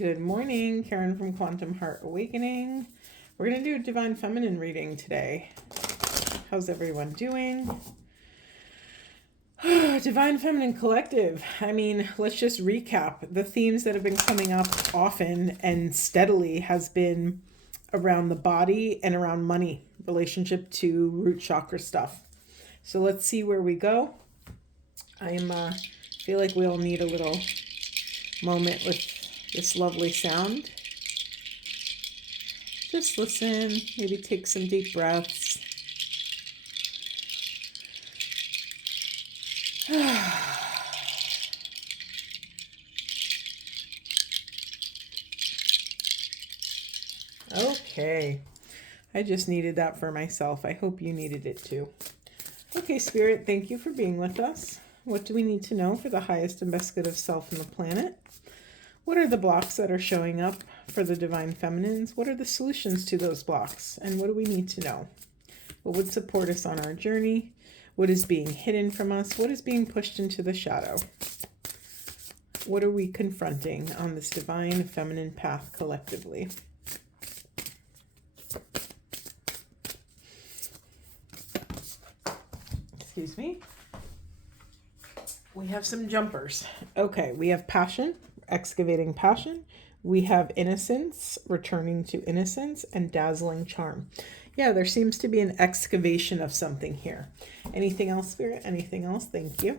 Good morning, Karen from Quantum Heart Awakening. We're going to do a Divine Feminine reading today. How's everyone doing? Divine Feminine Collective. I mean, let's just recap. The themes that have been coming up often and steadily has been around the body and around money, relationship to root chakra stuff. So let's see where we go. I feel like we all need a little moment with this lovely sound. Just listen, maybe take some deep breaths. Okay, I just needed that for myself. I hope you needed it too. Okay, Spirit, thank you for being with us. What do we need to know for the highest and best good of self and the planet? What are the blocks that are showing up for the Divine Feminines? What are the solutions to those blocks? And what do we need to know? What would support us on our journey? What is being hidden from us? What is being pushed into the shadow? What are we confronting on this Divine Feminine path collectively? Excuse me. We have some jumpers. Okay, we have passion, excavating passion. We have innocence, returning to innocence, and dazzling charm. Yeah, there seems to be an excavation of something here. Anything else, Spirit? Anything else? Thank you.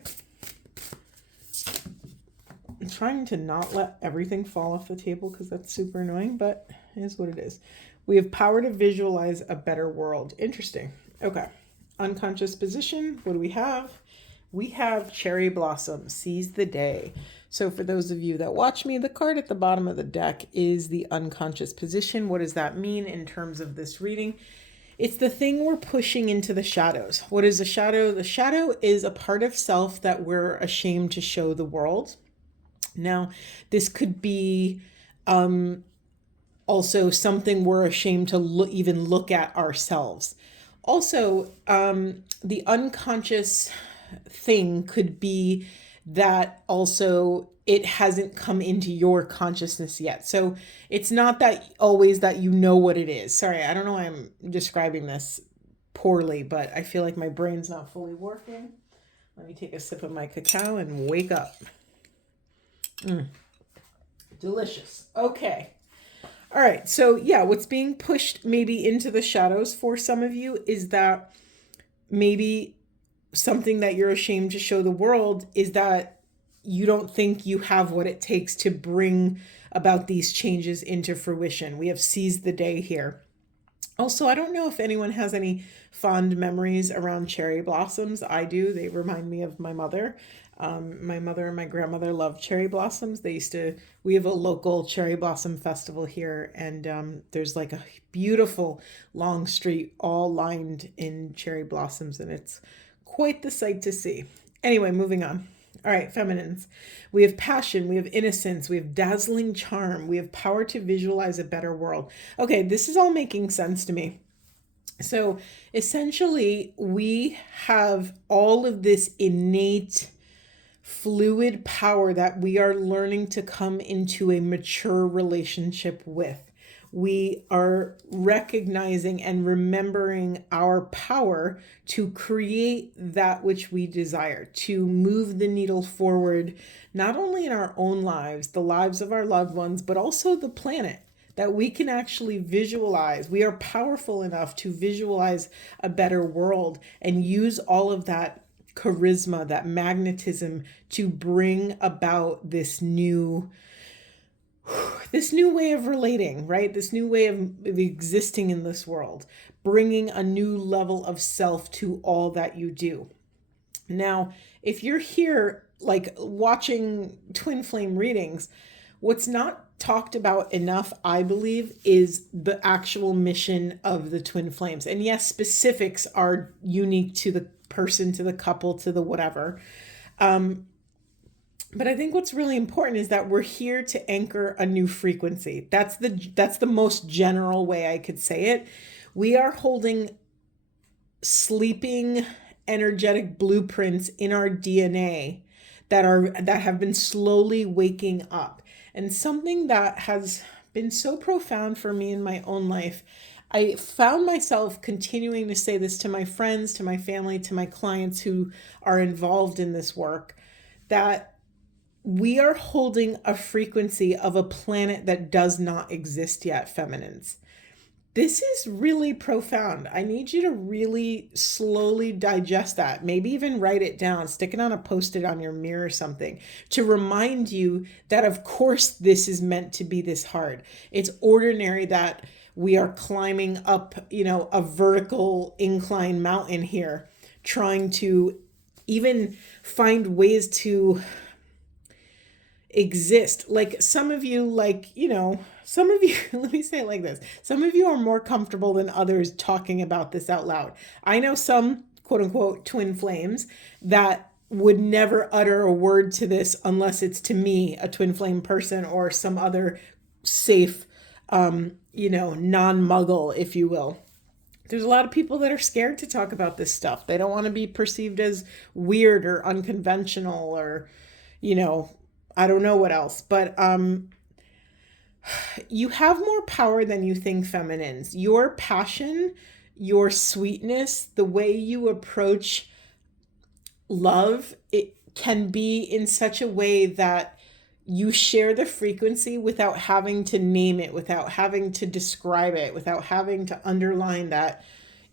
I'm trying to not let everything fall off the table because that's super annoying, but it is what it is. We have power to visualize a better world. Interesting. Okay. Unconscious position. What do we have? We have cherry blossom, seize the day. So for those of you that watch me, the card at the bottom of the deck is the unconscious position. What does that mean in terms of this reading? It's the thing we're pushing into the shadows. What is the shadow? The shadow is a part of self that we're ashamed to show the world. Now, this could be also something we're ashamed to even look at ourselves. Also, the unconscious thing could be that also it hasn't come into your consciousness yet. So it's not that always that you know what it is. Sorry, I don't know why I'm describing this poorly, but I feel like my brain's not fully working. Let me take a sip of my cacao and wake up. Delicious. Okay. All right. So yeah, what's being pushed maybe into the shadows for some of you is that maybe something that you're ashamed to show the world is that you don't think you have what it takes to bring about these changes into fruition. We have seized the day here. Also, I don't know if anyone has any fond memories around cherry blossoms. I do. They remind me of my mother. My mother and my grandmother loved cherry blossoms. We have a local cherry blossom festival here, and there's like a beautiful long street all lined in cherry blossoms, and it's quite the sight to see. Anyway, moving on. All right, feminines. We have passion, we have innocence, we have dazzling charm, we have power to visualize a better world. Okay, this is all making sense to me. So essentially, we have all of this innate fluid power that we are learning to come into a mature relationship with. We are recognizing and remembering our power to create that which we desire, to move the needle forward, not only in our own lives, the lives of our loved ones, but also the planet, that we can actually visualize. We are powerful enough to visualize a better world and use all of that charisma, that magnetism to bring about this new way of relating, right? This new way of existing in this world, bringing a new level of self to all that you do. Now, if you're here like watching twin flame readings, what's not talked about enough, I believe, is the actual mission of the twin flames. And yes, specifics are unique to the person, to the couple, to the whatever. But I think what's really important is that we're here to anchor a new frequency. That's the most general way I could say it. We are holding sleeping energetic blueprints in our DNA that have been slowly waking up. And something that has been so profound for me in my own life, I found myself continuing to say this to my friends, to my family, to my clients who are involved in this work, that we are holding a frequency of a planet that does not exist yet, feminines. This is really profound. I need you to really slowly digest that. Maybe even write it down, stick it on a Post-it on your mirror or something to remind you that, of course, this is meant to be this hard. It's ordinary that we are climbing up, a vertical incline mountain here, trying to even find ways to exist. Like some of you, some of you, let me say it like this. Some of you are more comfortable than others talking about this out loud. I know some quote unquote twin flames that would never utter a word to this unless it's to me, a twin flame person, or some other safe, non-muggle, if you will. There's a lot of people that are scared to talk about this stuff. They don't want to be perceived as weird or unconventional or, I don't know what else, but you have more power than you think, feminines. Your passion, your sweetness, the way you approach love, it can be in such a way that you share the frequency without having to name it, without having to describe it, without having to underline that,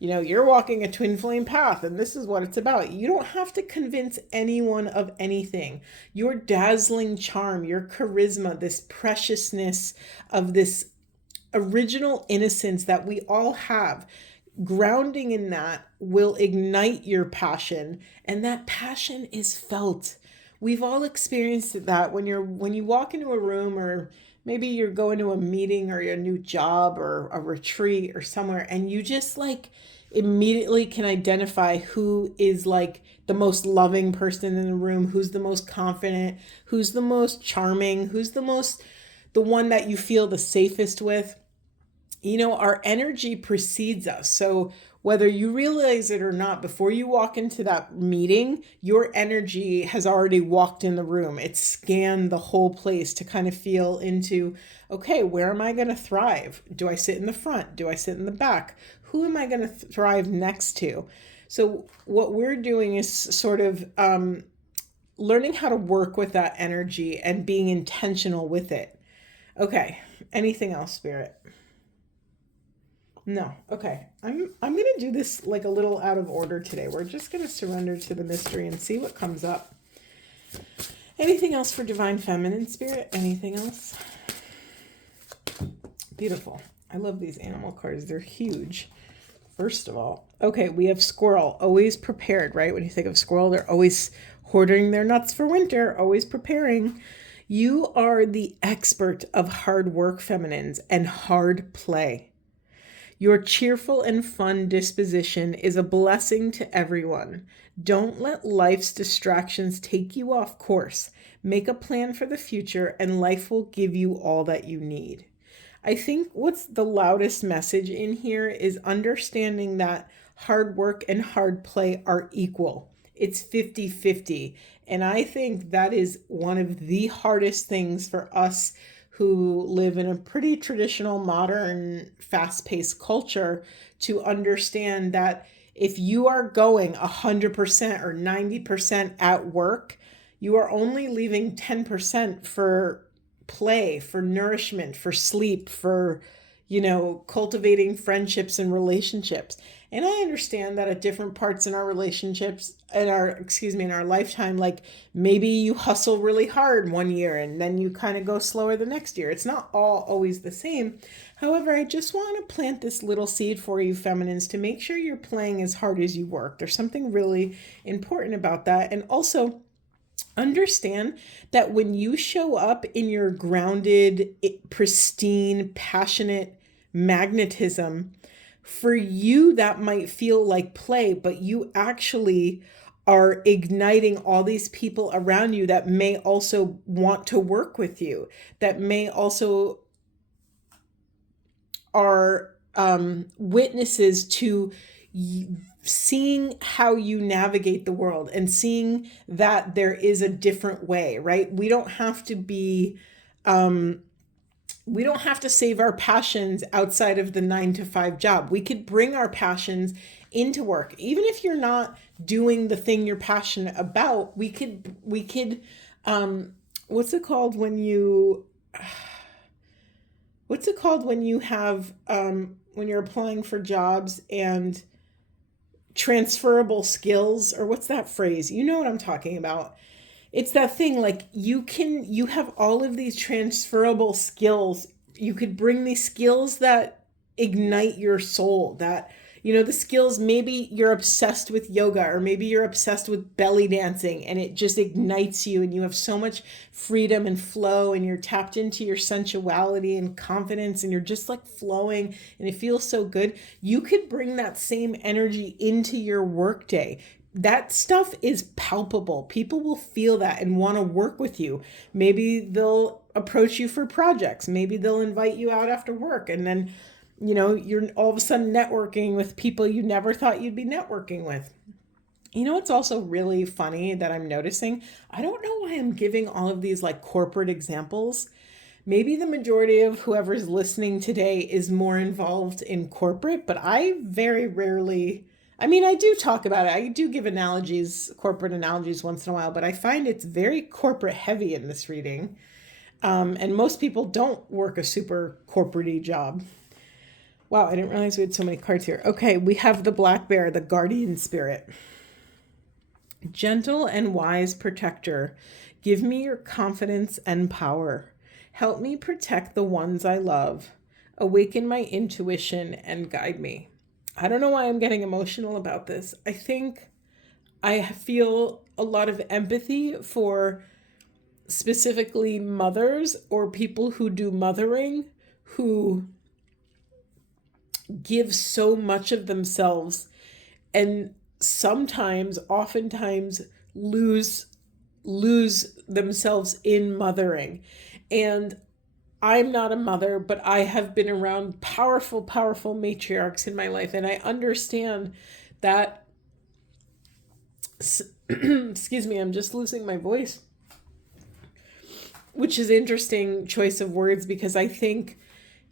you're walking a twin flame path and this is what it's about. You don't have to convince anyone of anything. Your dazzling charm, your charisma, this preciousness of this original innocence that we all have, grounding in that will ignite your passion, and that passion is felt. We've all experienced that when you walk into a room, or maybe you're going to a meeting or a new job or a retreat or somewhere, and you just immediately can identify who is the most loving person in the room, who's the most confident, who's the most charming, who's the one that you feel the safest with. Our energy precedes us. So whether you realize it or not, before you walk into that meeting, your energy has already walked in the room. It's scanned the whole place to kind of feel into, okay, where am I going to thrive? Do I sit in the front? Do I sit in the back? Who am I going to thrive next to? So what we're doing is sort of learning how to work with that energy and being intentional with it. Okay. Anything else, Spirit? No. Okay. I'm going to do this a little out of order today. We're just going to surrender to the mystery and see what comes up. Anything else for Divine Feminine, Spirit? Anything else? Beautiful. I love these animal cards. They're huge. First of all, okay, we have squirrel, always prepared, right? When you think of squirrel, they're always hoarding their nuts for winter, always preparing. You are the expert of hard work, feminines, and hard play. Your cheerful and fun disposition is a blessing to everyone. Don't let life's distractions take you off course. Make a plan for the future, and life will give you all that you need. I think what's the loudest message in here is understanding that hard work and hard play are equal. It's 50-50. And I think that is one of the hardest things for us who live in a pretty traditional, modern, fast-paced culture to understand that if you are going 100% or 90% at work, you are only leaving 10% for play, for nourishment, for sleep, for, cultivating friendships and relationships. And I understand that at different parts in our relationships, in our lifetime, maybe you hustle really hard one year and then you kind of go slower the next year. It's not all always the same. However, I just want to plant this little seed for you, feminines, to make sure you're playing as hard as you work. There's something really important about that. And also, understand that when you show up in your grounded, pristine, passionate magnetism, for you that might feel like play, but you actually are igniting all these people around you that may also want to work with you, that may also are witnesses to seeing how you navigate the world and seeing that there is a different way, right? We don't have to save our passions outside of the 9 to 5 job. We could bring our passions into work. Even if you're not doing the thing you're passionate about, we could, what's it called when you have, when you're applying for jobs and transferable skills, or what's that phrase? You know what I'm talking about. It's that thing, like you have all of these transferable skills. You could bring these skills that ignite your soul, that, the skills, maybe you're obsessed with yoga, or maybe you're obsessed with belly dancing, and it just ignites you and you have so much freedom and flow, and you're tapped into your sensuality and confidence, and you're just like flowing and it feels so good. You could bring that same energy into your workday. That stuff is palpable. People will feel that and want to work with you. Maybe they'll approach you for projects. Maybe they'll invite you out after work, and then you're all of a sudden networking with people you never thought you'd be networking with. It's also really funny that I'm noticing, I don't know why I'm giving all of these like corporate examples. Maybe the majority of whoever's listening today is more involved in corporate, but I very rarely, I do talk about it. I do give corporate analogies once in a while, but I find it's very corporate heavy in this reading. And most people don't work a super corporate-y job. Wow, I didn't realize we had so many cards here. Okay, we have the black bear, the guardian spirit. Gentle and wise protector, give me your confidence and power. Help me protect the ones I love. Awaken my intuition and guide me. I don't know why I'm getting emotional about this. I think I feel a lot of empathy for specifically mothers or people who do mothering, who give so much of themselves and oftentimes lose themselves in mothering. And I'm not a mother, but I have been around powerful matriarchs in my life, and I understand that excuse me, I'm just losing my voice, which is an interesting choice of words, because I think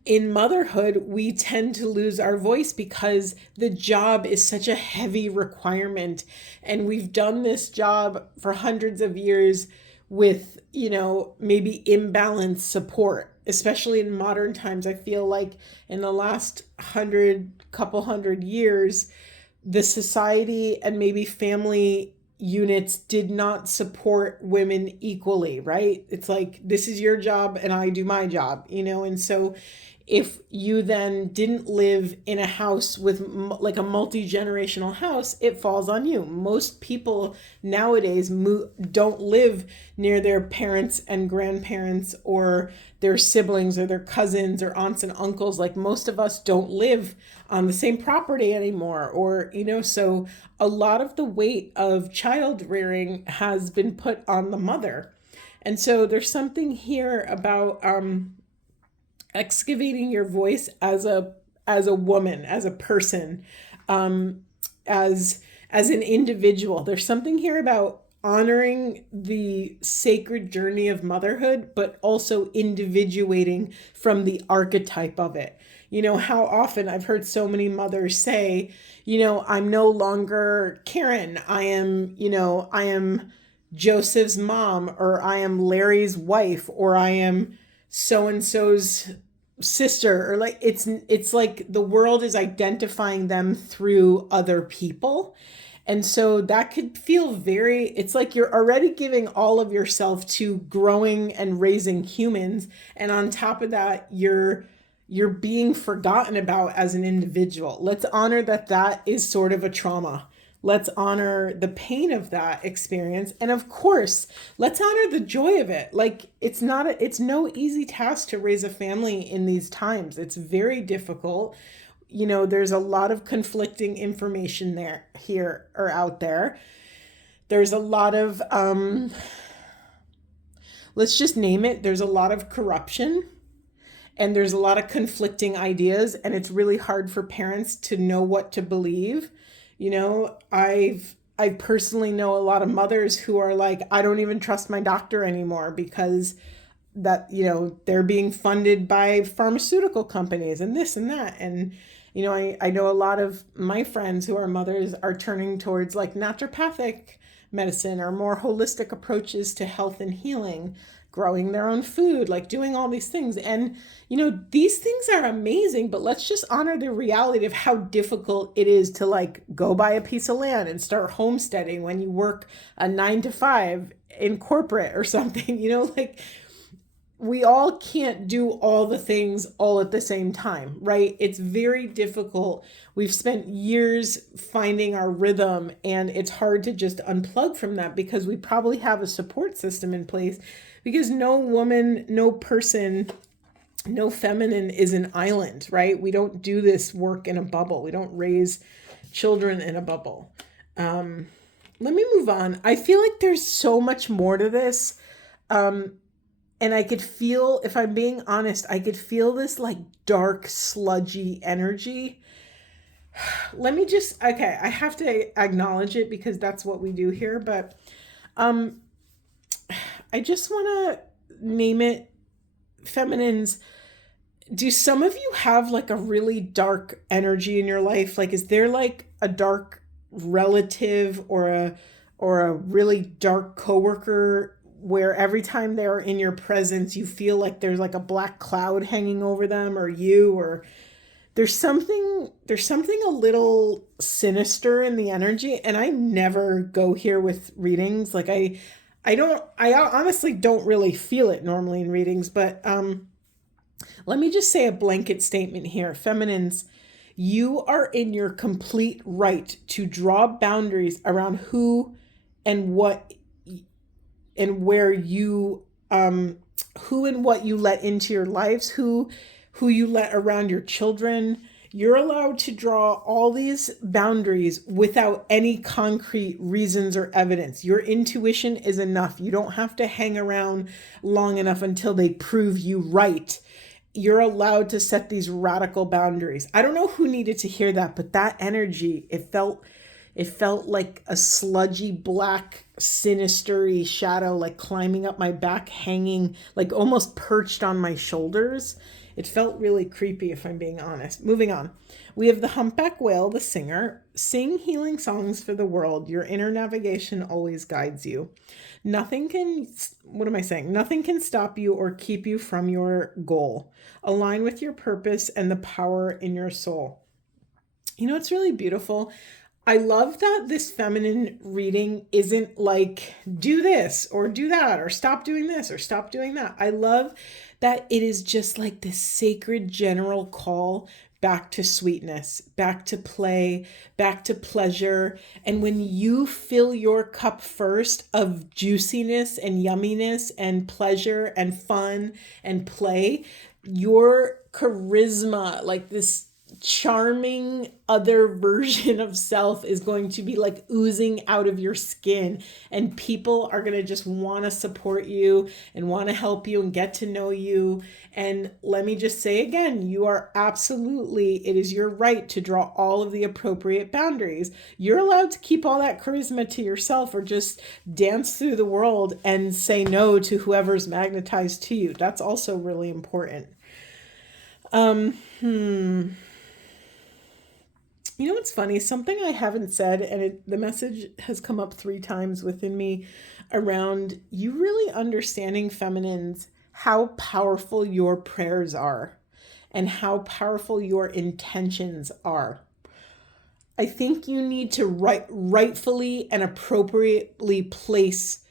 in motherhood, we tend to lose our voice because the job is such a heavy requirement. And we've done this job for hundreds of years with, maybe imbalanced support, especially in modern times. I feel like in the last couple hundred years, the society and maybe family units did not support women equally, right? It's like, this is your job and I do my job, and so if you then didn't live in a house with like a multi-generational house, it falls on you. Most people nowadays don't live near their parents and grandparents or their siblings or their cousins or aunts and uncles. Like, most of us don't live on the same property anymore, or, so a lot of the weight of child rearing has been put on the mother. And so there's something here about, excavating your voice as a woman, as a person, as an individual. There's something here about honoring the sacred journey of motherhood, but also individuating from the archetype of it. How often I've heard so many mothers say, I'm no longer Karen. I am Joseph's mom, or I am Larry's wife, or I am so-and-so's sister, or like it's like the world is identifying them through other people. And so that could feel it's like you're already giving all of yourself to growing and raising humans, and on top of that you're being forgotten about as an individual. Let's honor that is sort of a trauma. Let's honor the pain of that experience. And of course, let's honor the joy of it. Like, it's no easy task to raise a family in these times. It's very difficult. There's a lot of conflicting information out there. There's a lot of, let's just name it. There's a lot of corruption, and there's a lot of conflicting ideas, and it's really hard for parents to know what to believe. You know, I personally know a lot of mothers who are like, I don't even trust my doctor anymore because that, you know, they're being funded by pharmaceutical companies and this and that. And, you know, I know a lot of my friends who are mothers are turning towards like naturopathic medicine or more holistic approaches to health and healing, growing their own food, like doing all these things. And, you know, these things are amazing, but let's just honor the reality of how difficult it is to like go buy a piece of land and start homesteading when you work a 9 to 5 in corporate or something, you know, like we all can't do all the things all at the same time, right? It's very difficult. We've spent years finding our rhythm, and it's hard to just unplug from that because we probably have a support system in place, because no woman, no person, no feminine is an island, right? We don't do this work in a bubble. We don't raise children in a bubble. Let me move on. I feel like there's so much more to this. And I could feel, if I'm being honest, I could feel this like dark, sludgy energy. Let me just, okay, I have to acknowledge it because that's what we do here. But I just want to name it, feminines. Do some of you have like a really dark energy in your life? Like, is there like a dark relative or a really dark coworker where every time they're in your presence, you feel like there's like a black cloud hanging over them or you, or there's something a little sinister in the energy. And I never go here with readings. Like I honestly don't really feel it normally in readings, but let me just say a blanket statement here. Feminines, you are in your complete right to draw boundaries around who and what and where you who and what you let into your lives, who you let around your children. You're allowed to draw all these boundaries without any concrete reasons or evidence. Your intuition is enough. You don't have to hang around long enough until they prove you right. You're allowed to set these radical boundaries. I don't know who needed to hear that, but that energy, it felt like a sludgy, black, sinister-y shadow, like climbing up my back, hanging, like almost perched on my shoulders. It felt really creepy, if I'm being honest. Moving on. We have the humpback whale, the singer. Sing healing songs for the world. Your inner navigation always guides you. Nothing can stop you or keep you from your goal. Align with your purpose and the power in your soul. You know, it's really beautiful. I love that this feminine reading isn't like, do this or do that or stop doing this or stop doing that. I love that it is just like this sacred general call back to sweetness, back to play, back to pleasure. And when you fill your cup first of juiciness and yumminess and pleasure and fun and play, your charisma, like this charming other version of self, is going to be like oozing out of your skin, and people are going to just want to support you and want to help you and get to know you. And let me just say again, you are absolutely, it is your right to draw all of the appropriate boundaries. You're allowed to keep all that charisma to yourself or just dance through the world and say no to whoever's magnetized to you. That's also really important. You know what's funny? Something I haven't said, and the message has come up 3 times within me around you really understanding, feminines, how powerful your prayers are and how powerful your intentions are. I think you need to rightfully and appropriately place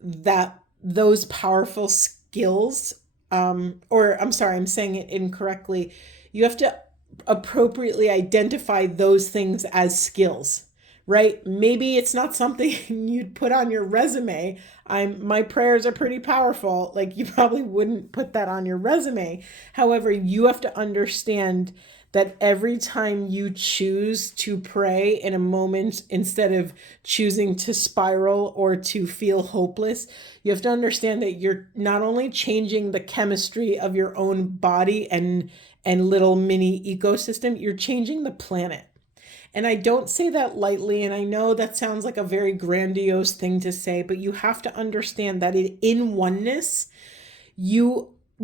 those powerful skills, or I'm sorry, I'm saying it incorrectly. You have to appropriately identify those things as skills, right? Maybe it's not something you'd put on your resume. My prayers are pretty powerful. Like, you probably wouldn't put that on your resume. However, you have to understand that every time you choose to pray in a moment, instead of choosing to spiral or to feel hopeless, you have to understand that you're not only changing the chemistry of your own body and little mini ecosystem, you're changing the planet. And I don't say that lightly, and I know that sounds like a very grandiose thing to say, but you have to understand that in oneness,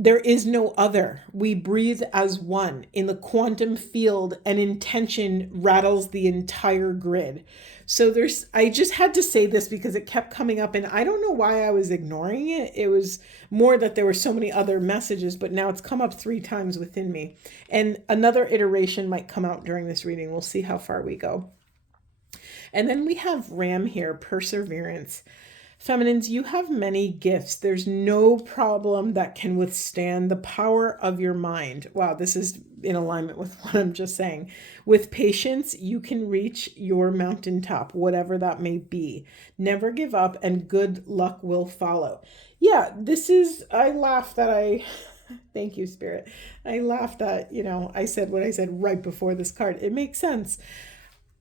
there is no other. We breathe as one. In the quantum field, an intention rattles the entire grid. So I just had to say this because it kept coming up, and I don't know why I was ignoring it. It was more that there were so many other messages, but now it's come up 3 times within me. And another iteration might come out during this reading. We'll see how far we go. And then we have Ram here, perseverance. Feminines, you have many gifts. There's no problem that can withstand the power of your mind. Wow, this is in alignment with what I'm just saying. With patience, you can reach your mountaintop, whatever that may be. Never give up, and good luck will follow. Yeah, I laugh that thank you, Spirit. I laughed that, I said what I said right before this card. It makes sense.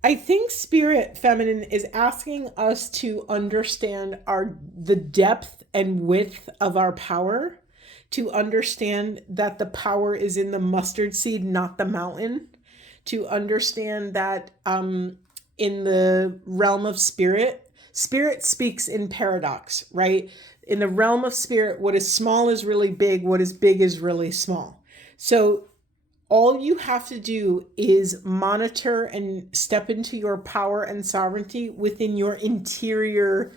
I think Spirit Feminine is asking us to understand the depth and width of our power, to understand that the power is in the mustard seed, not the mountain, to understand that in the realm of spirit speaks in paradox, right? In the realm of spirit, what is small is really big, what is big is really small. So all you have to do is monitor and step into your power and sovereignty within your interior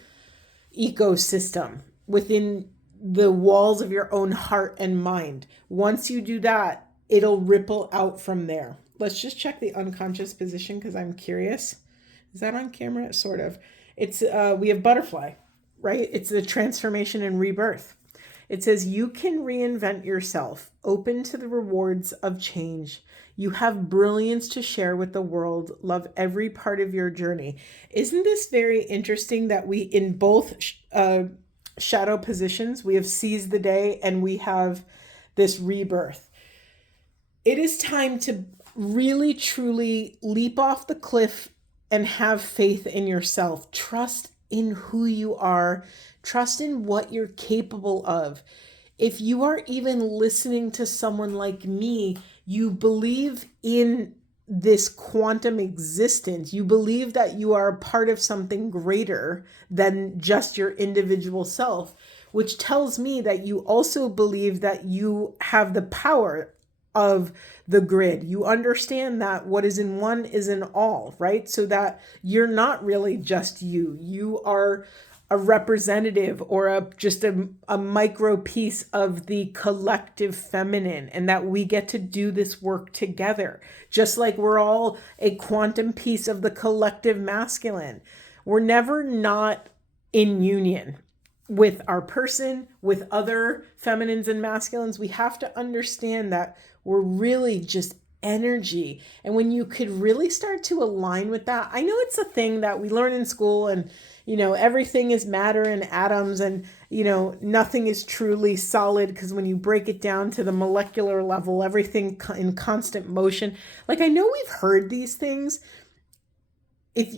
ecosystem, within the walls of your own heart and mind. Once you do that, it'll ripple out from there. Let's just check the unconscious position because I'm curious. Is that on camera? Sort of. It's we have butterfly, right? It's the transformation and rebirth. It says, you can reinvent yourself, open to the rewards of change. You have brilliance to share with the world. Love every part of your journey. Isn't this very interesting that we, in both shadow positions, we have seized the day and we have this rebirth? It is time to really, truly leap off the cliff and have faith in yourself. Trust in who you are. Trust in what you're capable of. If you are even listening to someone like me, you believe in this quantum existence. You believe that you are a part of something greater than just your individual self, which tells me that you also believe that you have the power of the grid. You understand that what is in one is in all, right? So that you're not really just you. You are a representative or just a micro piece of the collective feminine, and that we get to do this work together. Just like we're all a quantum piece of the collective masculine. We're never not in union with our person, with other feminines and masculines. We have to understand that we're really just energy. And when you could really start to align with that, I know it's a thing that we learn in school, and everything is matter and atoms, and nothing is truly solid, because when you break it down to the molecular level, everything in constant motion. Like, I know we've heard these things. If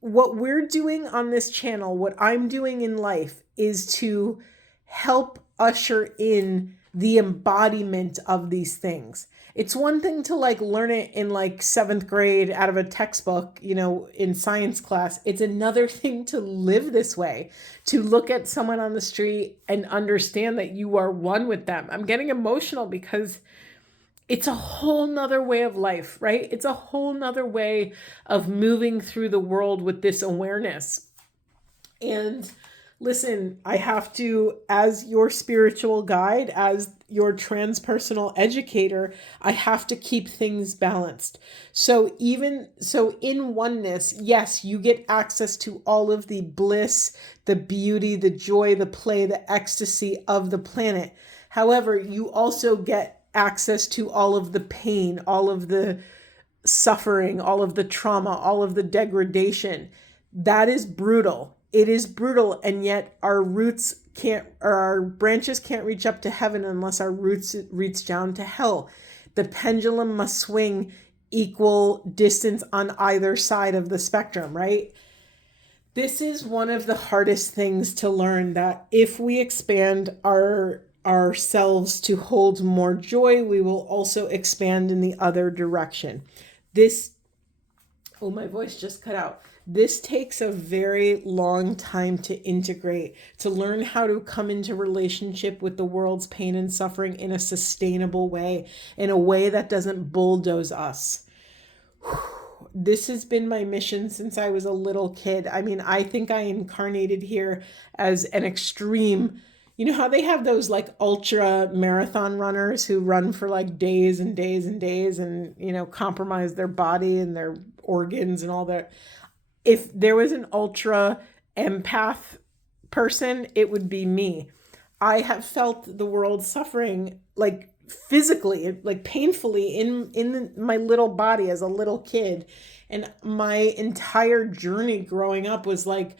what we're doing on this channel, what I'm doing in life, is to help usher in the embodiment of these things. It's one thing to learn it in 7th grade out of a textbook, in science class. It's another thing to live this way, to look at someone on the street and understand that you are one with them. I'm getting emotional because it's a whole nother way of life, right? It's a whole nother way of moving through the world with this awareness. And listen, I have to, as your spiritual guide, as your transpersonal educator, I have to keep things balanced. So in oneness, yes, you get access to all of the bliss, the beauty, the joy, the play, the ecstasy of the planet. However, you also get access to all of the pain, all of the suffering, all of the trauma, all of the degradation. That is brutal. It is brutal, and yet our branches can't reach up to heaven unless our roots reach down to hell. The pendulum must swing equal distance on either side of the spectrum, right? This is one of the hardest things to learn, that if we expand ourselves to hold more joy, we will also expand in the other direction. This Oh, my voice just cut out. This takes a very long time to integrate, to learn how to come into relationship with the world's pain and suffering in a sustainable way, in a way that doesn't bulldoze us. This has been my mission since I was a little kid. I mean, I think I incarnated here as an extreme. You know how they have those like ultra marathon runners who run for like days and days and days and, compromise their body and their organs and all that. If there was an ultra empath person, it would be me. I have felt the world suffering like physically, like painfully in my little body as a little kid. And my entire journey growing up was like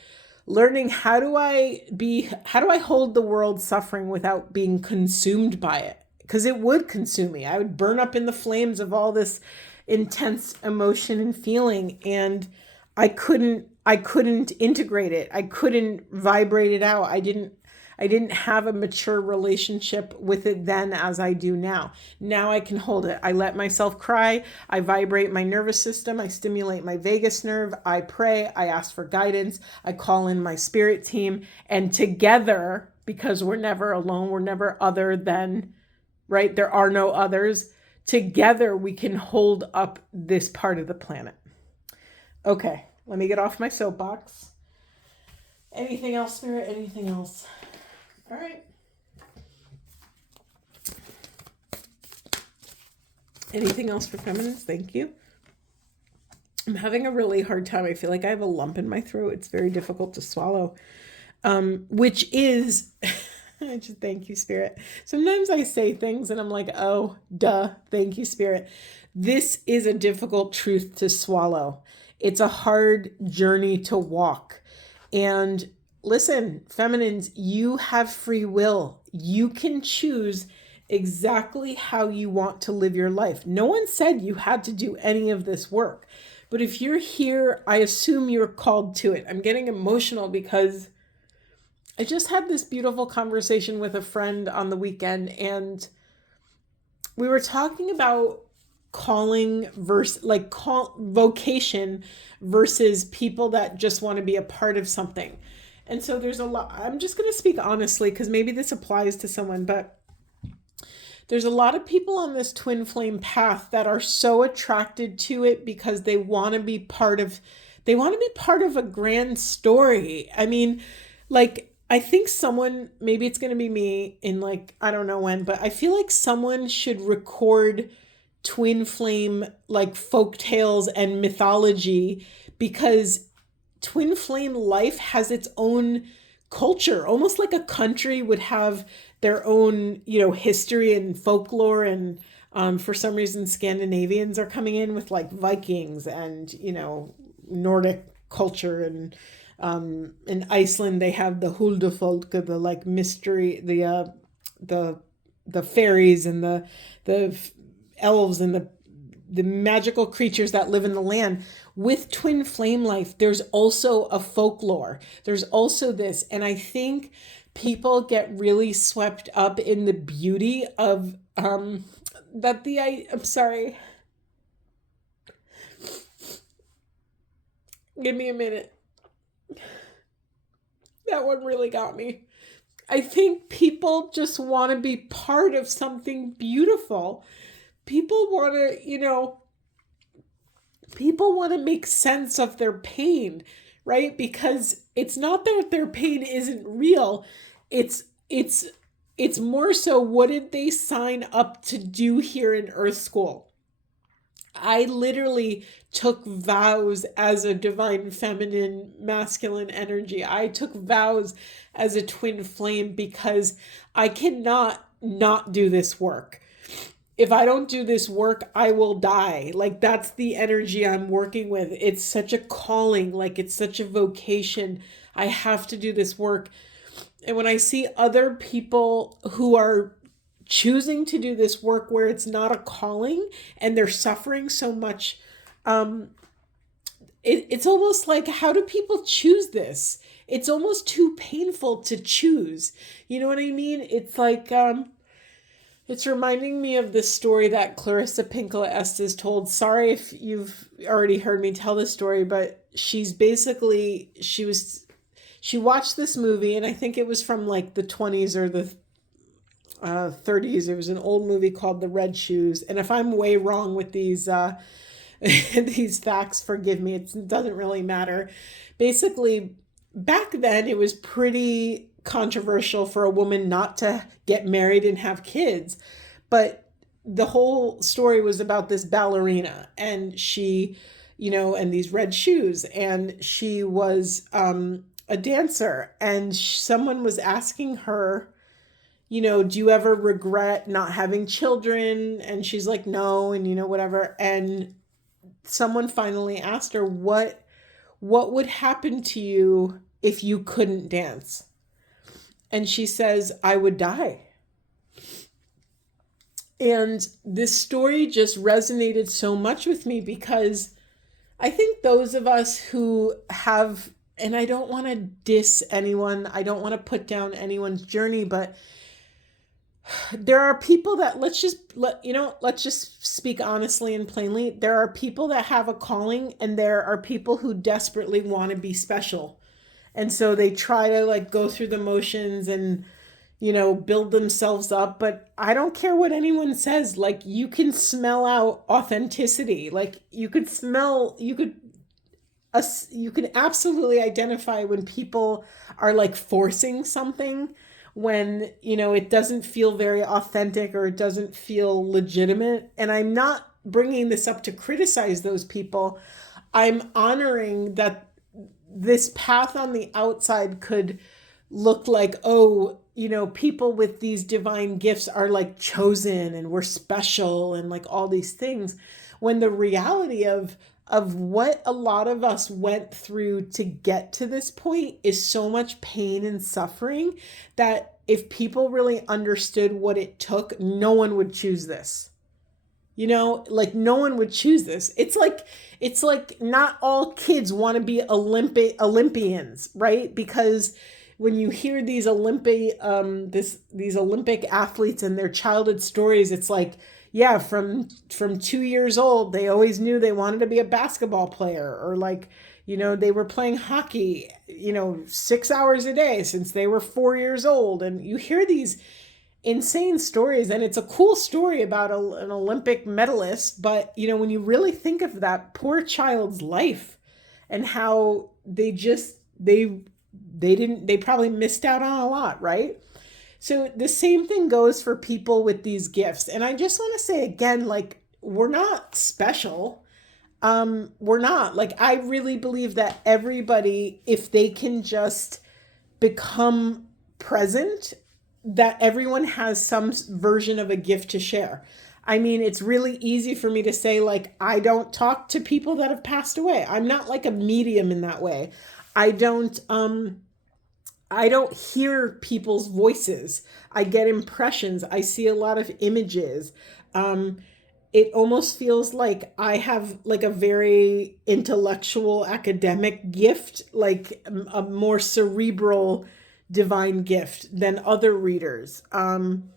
learning how do I hold the world suffering without being consumed by it? Because it would consume me. I would burn up in the flames of all this intense emotion and feeling, and I couldn't integrate it. I couldn't vibrate it out. I didn't have a mature relationship with it then as I do now. Now I can hold it. I let myself cry. I vibrate my nervous system. I stimulate my vagus nerve. I pray. I ask for guidance. I call in my spirit team. And together, because we're never alone, we're never other than, right? There are no others. Together, we can hold up this part of the planet. Okay, let me get off my soapbox. Anything else, Spirit? Anything else? All right. Anything else for feminines? Thank you. I'm having a really hard time. I feel like I have a lump in my throat. It's very difficult to swallow, which is... Just thank you, Spirit. Sometimes I say things and I'm like, oh, duh, thank you, Spirit. This is a difficult truth to swallow. It's a hard journey to walk. And listen, feminines, you have free will. You can choose exactly how you want to live your life. No one said you had to do any of this work. But if you're here, I assume you're called to it. I'm getting emotional because I just had this beautiful conversation with a friend on the weekend, and we were talking about calling versus vocation versus people that just want to be a part of something. And so there's a lot, I'm just going to speak honestly because maybe this applies to someone, but there's a lot of people on this twin flame path that are so attracted to it because they want to be part of a grand story. I mean, like, I think someone, maybe it's going to be me in like, I don't know when, but I feel like someone should record twin flame, like folk tales and mythology, because twin flame life has its own culture, almost like a country would have their own, history and folklore. And for some reason, Scandinavians are coming in with like Vikings and, Nordic culture, and in Iceland they have the Huldufolk, the like mystery, the fairies and the elves and the magical creatures that live in the land. With twin flame life, there's also a folklore. There's also this, and I think people get really swept up in the beauty of I'm sorry. Give me a minute. That one really got me. I think people just want to be part of something beautiful. People want to make sense of their pain, right? Because it's not that their pain isn't real. It's more so, what did they sign up to do here in Earth School? I literally took vows as a divine feminine masculine energy. I took vows as a twin flame because I cannot not do this work. If I don't do this work, I will die. Like, that's the energy I'm working with. It's such a calling, like it's such a vocation. I have to do this work. And when I see other people who are choosing to do this work where it's not a calling and they're suffering so much, it's almost like, how do people choose this? It's almost too painful to choose. You know what I mean? It's like, It's reminding me of this story that Clarissa Pinkola Estes told. Sorry if you've already heard me tell this story, but she watched this movie, and I think it was from like the 20s or the 30s. It was an old movie called The Red Shoes. And if I'm way wrong with these these facts, forgive me. It doesn't really matter. Basically, back then it was pretty controversial for a woman not to get married and have kids. But the whole story was about this ballerina, and she, and these red shoes, and she was a dancer, and someone was asking her, do you ever regret not having children? And she's like, no, and whatever. And someone finally asked her, what would happen to you if you couldn't dance? And she says, I would die. And this story just resonated so much with me, because I think those of us who have, and I don't want to diss anyone, I don't want to put down anyone's journey, but there are people that, let's just speak honestly and plainly. There are people that have a calling, and there are people who desperately want to be special. And so they try to like go through the motions and, build themselves up. But I don't care what anyone says. Like, you can smell out authenticity. Like, you could absolutely identify when people are like forcing something, when, it doesn't feel very authentic or it doesn't feel legitimate. And I'm not bringing this up to criticize those people. I'm honoring that this path on the outside could look like, people with these divine gifts are like chosen and we're special and like all these things, when the reality of what a lot of us went through to get to this point is so much pain and suffering, that if people really understood what it took, no one would choose this. Like no one would choose this. It's like not all kids want to be Olympians, right? Because when you hear these Olympic athletes and their childhood stories, it's like, yeah, from 2 years old, they always knew they wanted to be a basketball player, or like, they were playing hockey, 6 hours a day since they were 4 years old. And you hear these insane stories, and it's a cool story about an Olympic medalist. But, when you really think of that poor child's life and how they probably missed out on a lot, right? So the same thing goes for people with these gifts. And I just want to say again, like, we're not special. We're not. Like, I really believe that everybody, if they can just become present, that everyone has some version of a gift to share. I mean, it's really easy for me to say, like, I don't talk to people that have passed away. I'm not like a medium in that way. I don't hear people's voices. I get impressions. I see a lot of images. It almost feels like I have like a very intellectual academic gift, like a more cerebral divine gift than other readers. I'm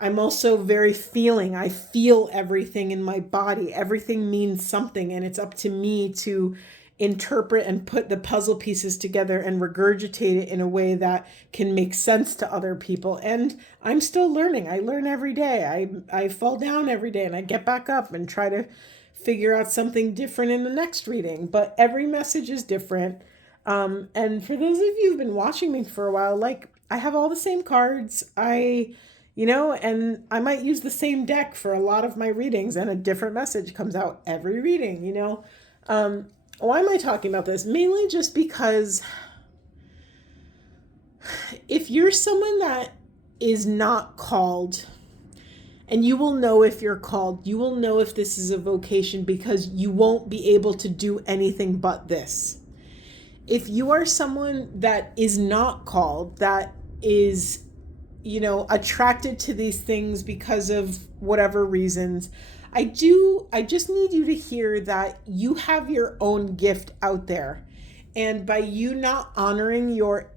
also very feeling. I feel everything in my body. Everything means something, and it's up to me to interpret and put the puzzle pieces together and regurgitate it in a way that can make sense to other people. And I'm still learning. I learn every day. I fall down every day and I get back up and try to figure out something different in the next reading. But every message is different. And for those of you who've been watching me for a while, like, I have all the same cards. And I might use the same deck for a lot of my readings, and a different message comes out every reading, Why am I talking about this? Mainly just because if you're someone that is not called, and you will know if you're called, you will know if this is a vocation, because you won't be able to do anything but this. If you are someone that is not called, that is, attracted to these things because of whatever reasons, I just need you to hear that you have your own gift out there. And by you not honoring your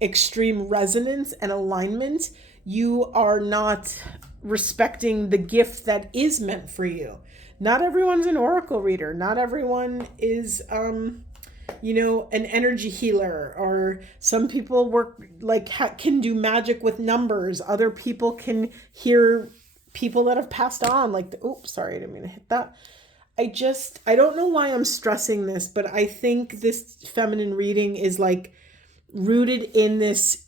extreme resonance and alignment, you are not respecting the gift that is meant for you. Not everyone's an oracle reader. Not everyone is, an energy healer, or some people work can do magic with numbers. Other people can hear people that have passed on, oops, sorry, I didn't mean to hit that. I don't know why I'm stressing this, but I think this feminine reading is rooted in this.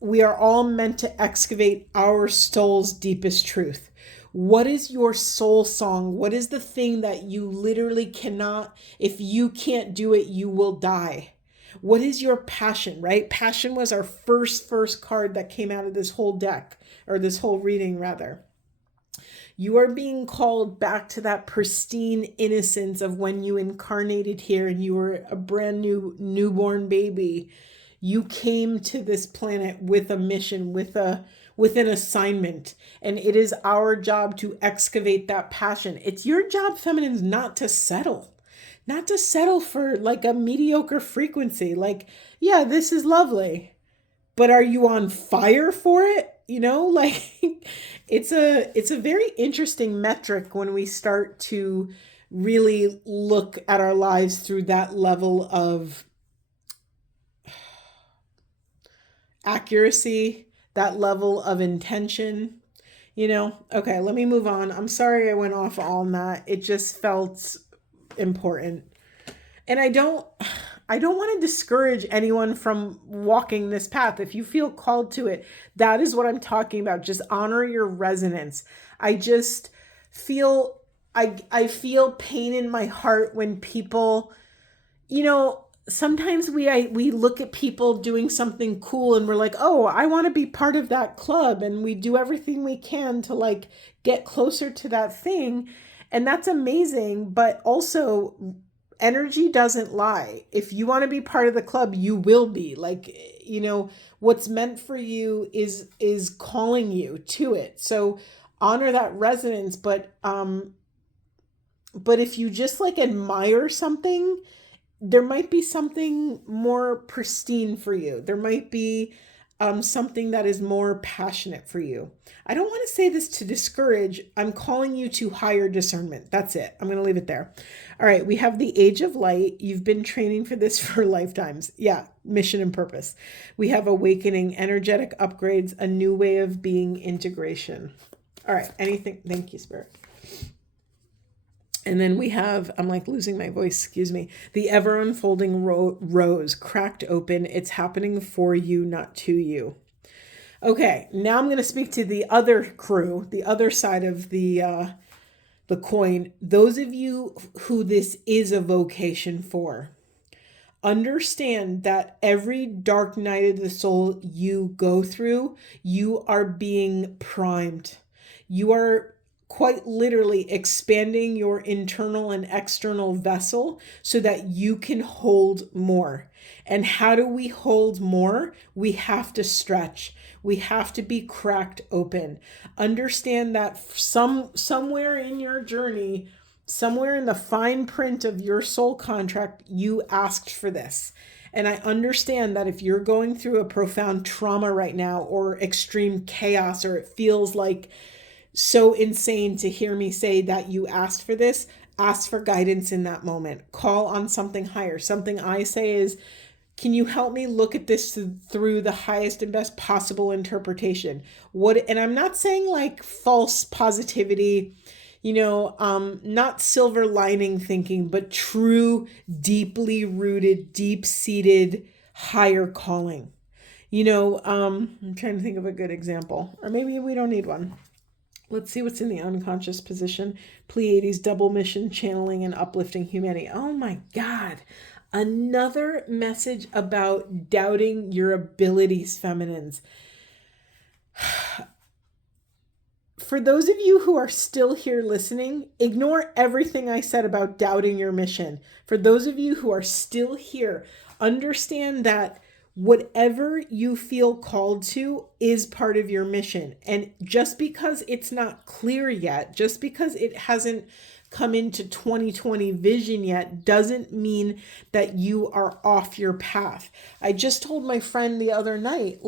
We are all meant to excavate our soul's deepest truth. What is your soul song? What is the thing that you literally cannot, if you can't do it, you will die? What is your passion, right? Passion was our first card that came out of this whole deck, or this whole reading rather. You are being called back to that pristine innocence of when you incarnated here and you were a brand new newborn baby. You came to this planet with a mission, with an assignment, and it is our job to excavate that passion. It's your job, feminines, not to settle for a mediocre frequency. Yeah, this is lovely, but are you on fire for it? It's a very interesting metric when we start to really look at our lives through that level of accuracy, that level of intention, Okay, let me move on. I'm sorry I went off on that. It just felt important. And I don't want to discourage anyone from walking this path. If you feel called to it, that is what I'm talking about. Just honor your resonance. I just feel, I feel pain in my heart when people, sometimes we look at people doing something cool and we're like, oh, I want to be part of that club. And we do everything we can to get closer to that thing. And that's amazing. But also, energy doesn't lie. If you want to be part of the club, you will be. What's meant for you is calling you to it. So honor that resonance. But if you just admire something, there might be something more pristine for you. There might be something that is more passionate for you. I don't want to say this to discourage. I'm calling you to higher discernment. That's it. I'm going to leave it there. All right. We have the Age of Light. You've been training for this for lifetimes. Yeah. Mission and purpose. We have awakening, energetic upgrades, a new way of being, integration. All right. Anything? Thank you, Spirit. And then we have, I'm losing my voice, excuse me, the ever unfolding rose, cracked open. It's happening for you, not to you. Okay, now I'm going to speak to the other crew, the other side of the coin. Those of you who this is a vocation for, understand that every dark night of the soul you go through, you are being primed. You are quite literally expanding your internal and external vessel so that you can hold more. And how do we hold more? We have to stretch. We have to be cracked open. Understand that somewhere in your journey, somewhere in the fine print of your soul contract, you asked for this. And I understand that if you're going through a profound trauma right now, or extreme chaos, or it feels so insane to hear me say that you asked for this, ask for guidance in that moment. Call on something higher. Something I say is, can you help me look at this through the highest and best possible interpretation? And I'm not saying false positivity, not silver lining thinking, but true, deeply rooted, deep-seated, higher calling. I'm trying to think of a good example, or maybe we don't need one. Let's see what's in the unconscious position. Pleiades, double mission, channeling, and uplifting humanity. Oh my God. Another message about doubting your abilities, feminines. For those of you who are still here listening, ignore everything I said about doubting your mission. For those of you who are still here, understand that whatever you feel called to is part of your mission. And just because it's not clear yet, just because it hasn't come into 2020 vision yet, doesn't mean that you are off your path. I just told my friend the other night,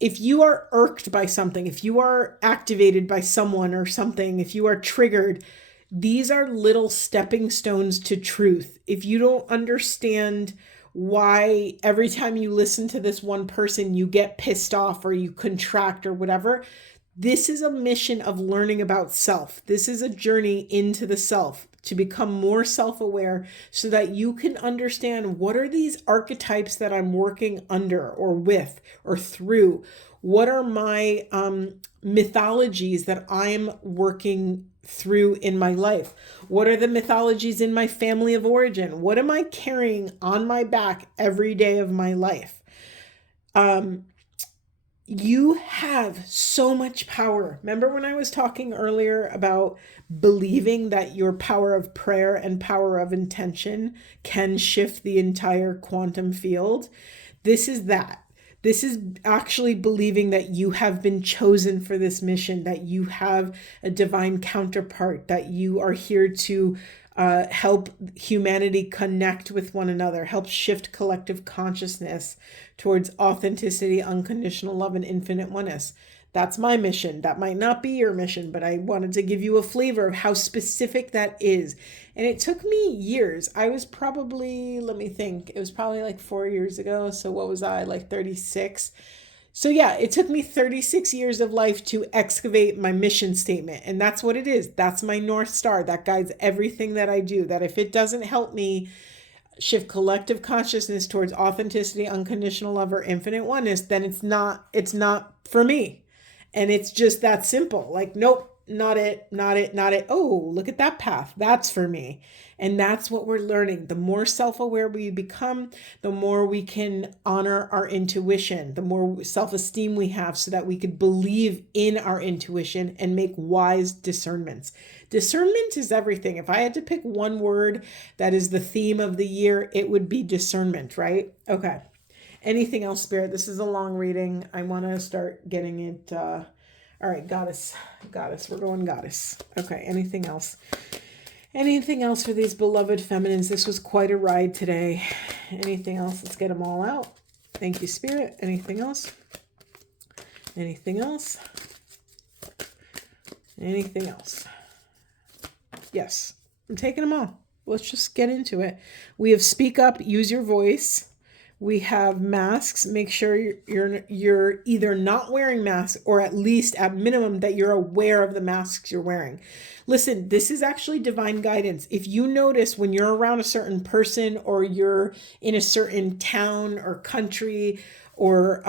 if you are irked by something, if you are activated by someone or something, if you are triggered, these are little stepping stones to truth. If you don't understand why every time you listen to this one person, you get pissed off or you contract or whatever, this is a mission of learning about self. This is a journey into the self to become more self-aware so that you can understand what are these archetypes that I'm working under or with or through. What are my mythologies that I'm working through in my life? What are the mythologies in my family of origin? What am I carrying on my back every day of my life? You have so much power. Remember when I was talking earlier about believing that your power of prayer and power of intention can shift the entire quantum field? This is that. This is actually believing that you have been chosen for this mission, that you have a divine counterpart, that you are here to help humanity connect with one another, help shift collective consciousness towards authenticity, unconditional love, and infinite oneness. That's my mission. That might not be your mission, but I wanted to give you a flavor of how specific that is. And it took me years. I was probably, let me think, it was probably like 4 years ago. So what was I, like 36? So yeah, it took me 36 years of life to excavate my mission statement. And that's what it is. That's my North Star. That guides everything that I do. That if it doesn't help me shift collective consciousness towards authenticity, unconditional love, or infinite oneness, then it's not for me. And it's just that simple. Like, nope, not it. Oh, look at that path. That's for me. And that's what we're learning. The more self-aware we become, the more we can honor our intuition, the more self-esteem we have so that we could believe in our intuition and make wise discernments. Discernment is everything. If I had to pick one word that is the theme of the year, it would be discernment, right? Okay. Anything else, Spirit? This is a long reading. I want to start getting it. All right, Goddess. We're going Goddess. Okay, anything else? Anything else for these beloved feminines? This was quite a ride today. Anything else? Let's get them all out. Thank you, Spirit. Anything else? Anything else? Anything else? Yes, I'm taking them all. Let's just get into it. We have speak up, use your voice. We have masks. Make sure you're either not wearing masks or at least at minimum that you're aware of the masks you're wearing. Listen, this is actually divine guidance. If you notice when you're around a certain person or you're in a certain town or country or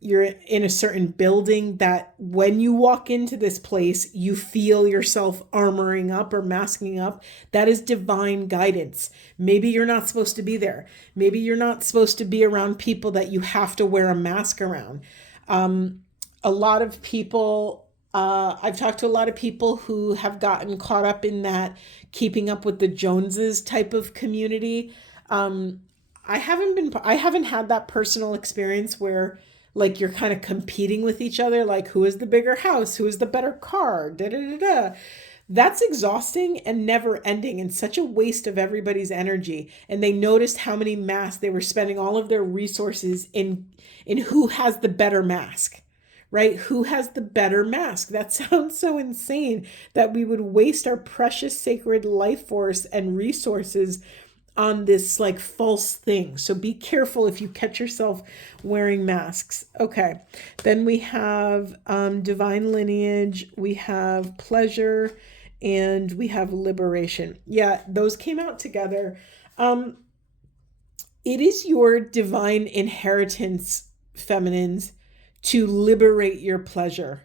you're in a certain building, that when you walk into this place, you feel yourself armoring up or masking up, that is divine guidance. Maybe you're not supposed to be there. Maybe you're not supposed to be around people that you have to wear a mask around. A lot of people, I've talked to a lot of people who have gotten caught up in that keeping up with the Joneses type of community. I haven't had that personal experience where like you're kind of competing with each other, like who is the bigger house, who is the better car, That's exhausting and never ending and such a waste of everybody's energy. And they noticed how many masks they were spending all of their resources in who has the better mask, right? Who has the better mask? That sounds so insane that we would waste our precious sacred life force and resources on this like false thing. So be careful if you catch yourself wearing masks. Okay. Then we have divine lineage, we have pleasure, and we have liberation. Yeah, those came out together. It is your divine inheritance, feminines, to liberate your pleasure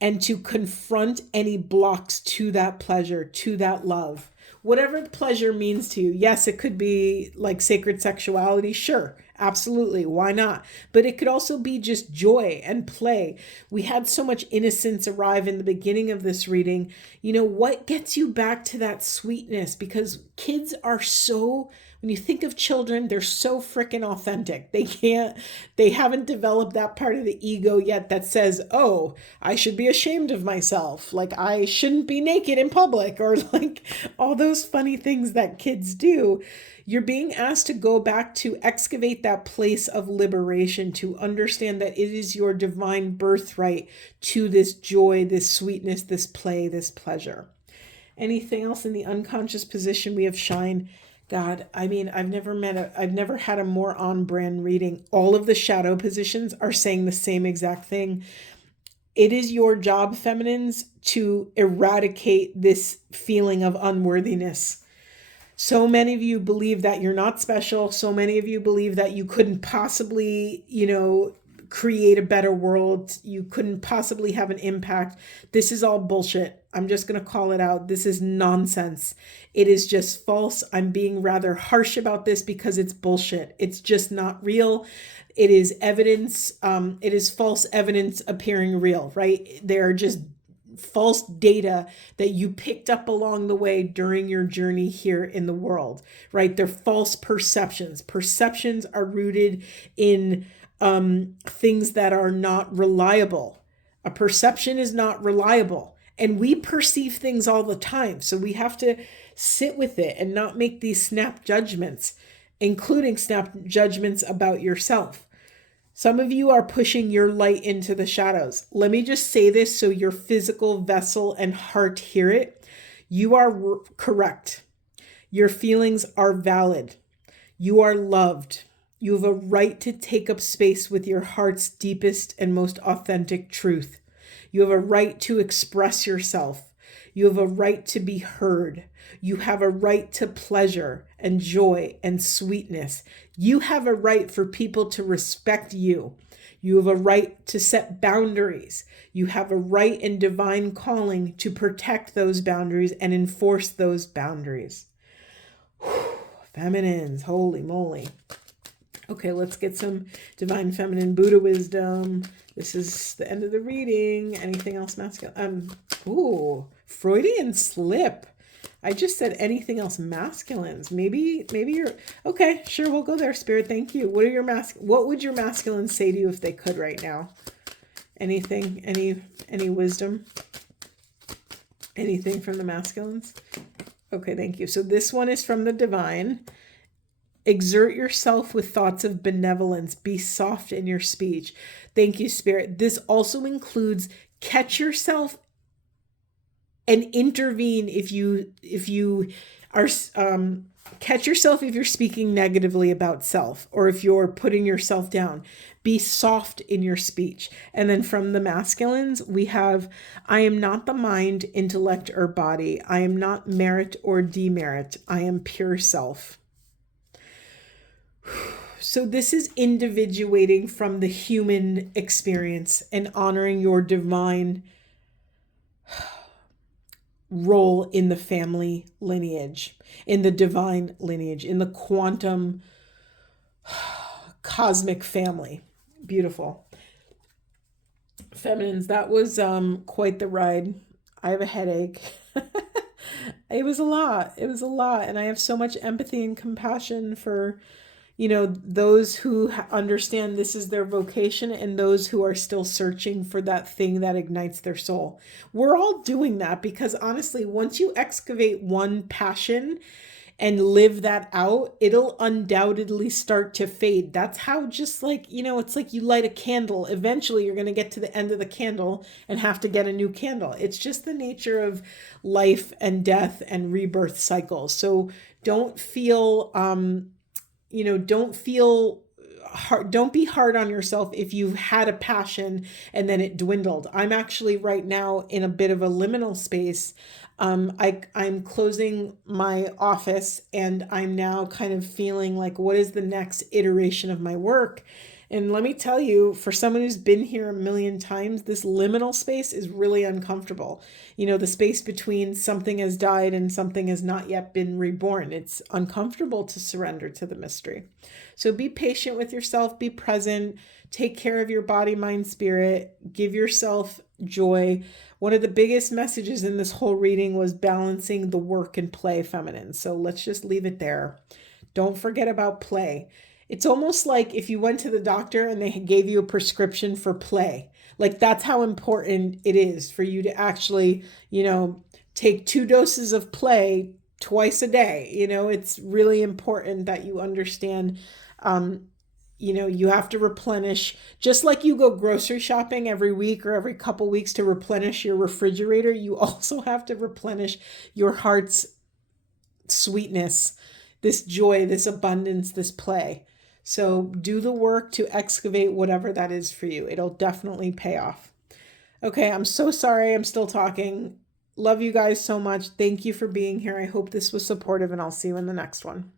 and to confront any blocks to that pleasure, to that love. Whatever pleasure means to you. Yes, it could be like sacred sexuality. Sure, absolutely. Why not? But it could also be just joy and play. We had so much innocence arrive in the beginning of this reading. You know, what gets you back to that sweetness? Because kids are so, When you think of children, they're so freaking authentic. They haven't developed that part of the ego yet that says, oh, I should be ashamed of myself. Like I shouldn't be naked in public, or like all those funny things that kids do. You're being asked to go back to excavate that place of liberation, to understand that it is your divine birthright to this joy, this sweetness, this play, this pleasure. Anything else in the unconscious position? We have shine. God, I mean, I've never had a more on brand reading. All of the shadow positions are saying the same exact thing. It is your job, feminines, to eradicate this feeling of unworthiness. So many of you believe that you're not special. So many of you believe that you couldn't possibly, create a better world. You couldn't possibly have an impact. This is all bullshit. I'm just going to call it out. This is nonsense. It is just false. I'm being rather harsh about this because it's bullshit. It's just not real. It is evidence. It is false evidence appearing real, right? They're just false data that you picked up along the way during your journey here in the world, right? They're false perceptions. Perceptions are rooted in things that are not reliable. A perception is not reliable, and we perceive things all the time. So we have to sit with it and not make these snap judgments, including snap judgments about yourself. Some of you are pushing your light into the shadows. Let me just say this so your physical vessel and heart hear it. You are correct. Your feelings are valid. You are loved. You have a right to take up space with your heart's deepest and most authentic truth. You have a right to express yourself. You have a right to be heard. You have a right to pleasure and joy and sweetness. You have a right for people to respect you. You have a right to set boundaries. You have a right in divine calling to protect those boundaries and enforce those boundaries. Whew, feminines, holy moly. Okay, let's get some divine feminine Buddha wisdom. This is the end of the reading. Anything else masculine? Freudian slip. I just said anything else masculines. Maybe you're okay. Sure, we'll go there. Spirit, thank you. What would your masculines say to you if they could right now? Anything? Any wisdom? Anything from the masculines? Okay, thank you. So this one is from the divine. Exert yourself with thoughts of benevolence. Be soft in your speech. Thank you, Spirit. This also includes catch yourself and intervene if you are catch yourself if you're speaking negatively about self or if you're putting yourself down. Be soft in your speech. And then from the masculines, we have, I am not the mind, intellect, or body. I am not merit or demerit. I am pure self. So this is individuating from the human experience and honoring your divine role in the family lineage, in the divine lineage, in the quantum cosmic family. Beautiful. Feminines, that was quite the ride. I have a headache. It was a lot. And I have so much empathy and compassion for those who understand this is their vocation and those who are still searching for that thing that ignites their soul. We're all doing that because honestly, once you excavate one passion and live that out, it'll undoubtedly start to fade. That's how just like, it's like you light a candle. Eventually you're going to get to the end of the candle and have to get a new candle. It's just the nature of life and death and rebirth cycles. So don't feel, don't feel hard. Don't be hard on yourself if you've had a passion and then it dwindled. I'm actually right now in a bit of a liminal space. I'm closing my office and I'm now kind of feeling like, what is the next iteration of my work? And let me tell you, for someone who's been here a million times, this liminal space is really uncomfortable. The space between something has died and something has not yet been reborn. It's uncomfortable to surrender to the mystery. So be patient with yourself, be present, take care of your body, mind, spirit, give yourself joy. One of the biggest messages in this whole reading was balancing the work and play feminine. So let's just leave it there. Don't forget about play. It's almost like if you went to the doctor and they gave you a prescription for play. Like that's how important it is for you to actually, take 2 doses of play twice a day. It's really important that you understand, you have to replenish, just like you go grocery shopping every week or every couple weeks to replenish your refrigerator, you also have to replenish your heart's sweetness, this joy, this abundance, this play. So do the work to excavate whatever that is for you. It'll definitely pay off. Okay, I'm so sorry I'm still talking. Love you guys so much. Thank you for being here. I hope this was supportive, and I'll see you in the next one.